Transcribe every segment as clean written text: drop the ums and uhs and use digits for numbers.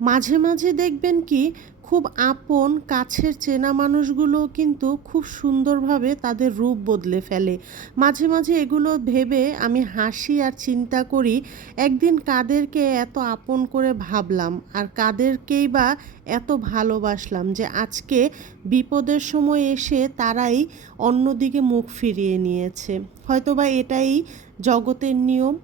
মাঝে মাঝে দেখবেন কি খুব আপন কাছের চেনা মানুষগুলো কিন্তু খুব সুন্দরভাবে তাদের রূপ বদলে ফেলে। মাঝে মাঝে এগুলো ভেবে আমি হাসি আর চিন্তা করি, একদিন কাদেরকে এত আপন করে ভাবলাম আর কাদেরকেই বা এত ভালোবাসলাম যে আজকে বিপদের সময় এসে তারাই অন্যদিকে মুখ ফিরিয়ে নিয়েছে। হয়তোবা এটাই জগতের নিয়ম।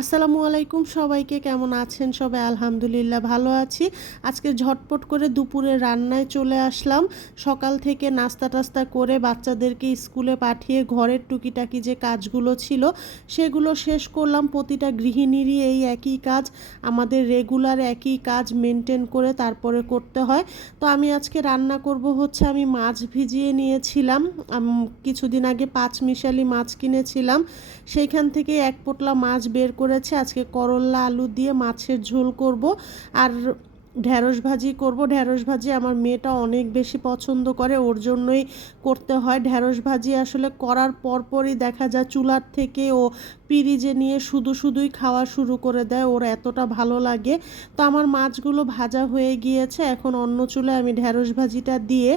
আসসালামু আলাইকুম, সবাইকে কেমন আছেন সবাই? আলহামদুলিল্লাহ ভালো আছি। আজকে ঝটপট করে দুপুরে রান্নায় চলে আসলাম। সকাল থেকে নাস্তা টাস্তা করে বাচ্চাদেরকে স্কুলে পাঠিয়ে ঘরের টুকিটাকি যে কাজগুলো ছিল সেগুলো শেষ করলাম। প্রতিটা গৃহিণীরই এই একই কাজ, আমাদের রেগুলার একই কাজ মেনটেন করে তারপরে করতে হয়। তো আমি আজকে রান্না করব হচ্ছে, আমি মাছ ভিজিয়ে নিয়েছিলাম। কিছুদিন আগে পাঁচমিশালি মাছ কিনেছিলাম, সেইখান থেকে এক পোটলা মাছ বের করেছে। আজকে করল্লা আলু দিয়ে মাছের ঝোল করব আর ঢ্যাঁড়স ভাজি করব। ঢ্যাঁড়স ভাজি আমার মেয়েটা অনেক বেশি পছন্দ করে, ওর জন্যই করতে হয়। ঢ্যাঁড়স ভাজি আসলে করার পরপরই দেখা যায় চুলার থেকে ও পিরিজে নিয়ে শুধুই খাওয়া শুরু করে দেয়, ওর এতটা ভালো লাগে। তো আমার মাছগুলো ভাজা হয়ে গিয়েছে, এখন অন্য চুলায় আমি ঢ্যাঁড়স ভাজিটা দিয়ে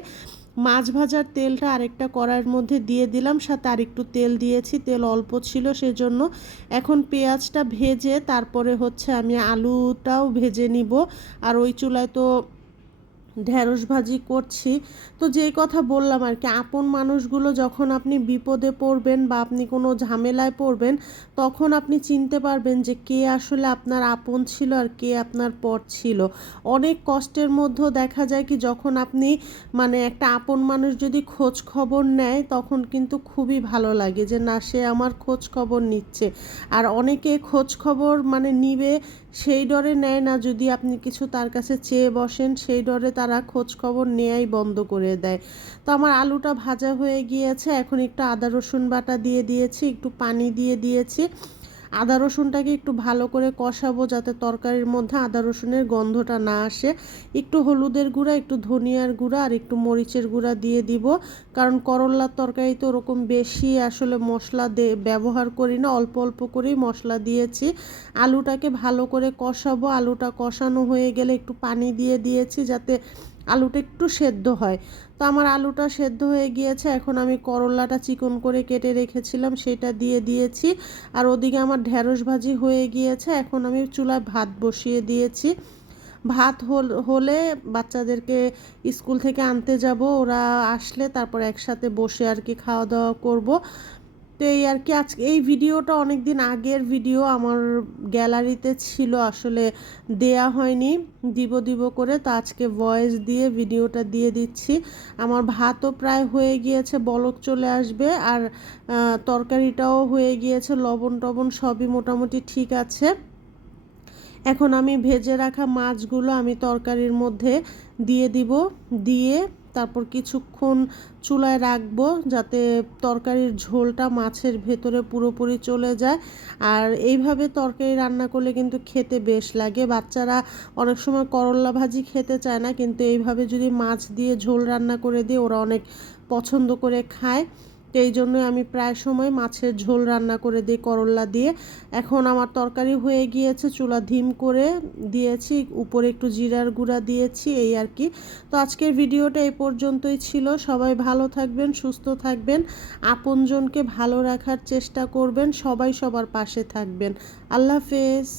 মাছ ভাজার তেলটা আরেকটা কড়াইয়ের মধ্যে দিয়ে দিলাম, সাথে আরেকটু তেল দিয়েছি, তেল অল্প ছিল সেজন্য। এখন পেঁয়াজটা ভেজে তারপরে হচ্ছে আমি আলুটাও ভেজে নিব। আর ওই চুলায় তো ঢ্যাঁড়স ভাজি করছি। তো যেই কথা বললাম আর কি, আপন মানুষগুলো যখন আপনি বিপদে পড়বেন বা আপনি কোনো ঝামেলায় পড়বেন, তখন আপনি চিনতে পারবেন যে কে আসলে আপনার আপন ছিল আর কে আপনার পর ছিল। অনেক কষ্টের মধ্যেও দেখা যায় কি, যখন আপনি মানে একটা আপন মানুষ যদি খোঁজ খবর নেয় তখন কিন্তু খুবই ভালো লাগে যে না, সে আমার খোঁজ খবর নিচ্ছে। আর অনেকে খোঁজ খবর মানে নিবে সেই ডরে নেয় না, যদি আপনি কিছু তার কাছে চেয়ে বসেন সেই ডরে তারা খোঁজ খবর নেয়াই বন্ধ করে দেয়। তো আমার আলুটা ভাজা হয়ে গিয়েছে, এখন একটু আদা রসুন বাটা দিয়ে দিয়েছি, একটু পানি দিয়ে দিয়েছি। আদা রসুনটাকে একটু ভালো করে কষাবো যাতে তরকারির মধ্যে আদা রসুনের গন্ধটা না আসে। একটু হলুদের গুঁড়া, একটু ধনিয়ার গুঁড়া আর একটু মরিচের গুঁড়া দিয়ে দিব, কারণ করল্লার তরকারিতে ওরকম বেশি আসলে মশলা ব্যবহার করি না, অল্প অল্প করেই মশলা দিয়েছি। আলুটাকে ভালো করে কষাবো, আলুটা কষানো হয়ে গেলে একটু পানি দিয়ে দিয়েছি যাতে আলুটা একটু সেদ্ধ হয়। তো আমার আলুটা সেদ্ধ হয়ে গিয়েছে, এখন আমি করল্লাটা চিকন করে কেটে রেখেছিলাম সেটা দিয়ে দিয়েছি। আর ওদিকে আমার ঢ্যাঁড়স ভাজি হয়ে গিয়েছে, এখন আমি চুলায় ভাত বসিয়ে দিয়েছি। ভাত হলে বাচ্চাদেরকে স্কুল থেকে আনতে যাব, ওরা আসলে তারপর একসাথে বসে আর কি খাওয়া দাওয়া করব। তো এই আর কি, আজকে এই ভিডিওটা অনেক দিন আগের ভিডিও, আমার গ্যালারিতে ছিল, আসলে দেয়া হয়নি, দিব করে। তো আজকে ভয়েস দিয়ে ভিডিওটা দিয়ে দিচ্ছি। আমার ভাতও প্রায় হয়ে গিয়েছে, বলক চলে আসবে, আর তরকারিটাও হয়ে গিয়েছে, লবণ টবণ সবই মোটামুটি ঠিক আছে। এখন আমি ভেজে রাখা মাছগুলো আমি তরকারির মধ্যে দিয়ে দিব, দিয়ে তারপর কিছুক্ষণ চুলায় রাখবো যাতে তরকারির ঝোলটা মাছের ভেতরে পুরোপুরি চলে যায়। আর এইভাবে তরকারি রান্না করলে কিন্তু খেতে বেশ লাগে। বাচ্চারা অনেক সময় করল্লা ভাজি খেতে চায় না, কিন্তু এইভাবে যদি মাছ দিয়ে ঝোল রান্না করে দিই ওরা অনেক পছন্দ করে খায়। তো এই জন্যই আমি প্রায় সময় মাছের ঝোল রান্না করে দিই করল্লা দিয়ে। এখন আমার তরকারি হয়ে গিয়েছে, চুলা ধিম করে দিয়েছি, উপরে একটু জিরার গুঁড়া দিয়েছি, এই আর কি। তো আজকের ভিডিওটা এই পর্যন্তই ছিল। সবাই ভালো থাকবেন, সুস্থ থাকবেন, আপনজনকে ভালো রাখার চেষ্টা করবেন, সবাই সবার পাশে থাকবেন। আল্লাহ হাফেজ।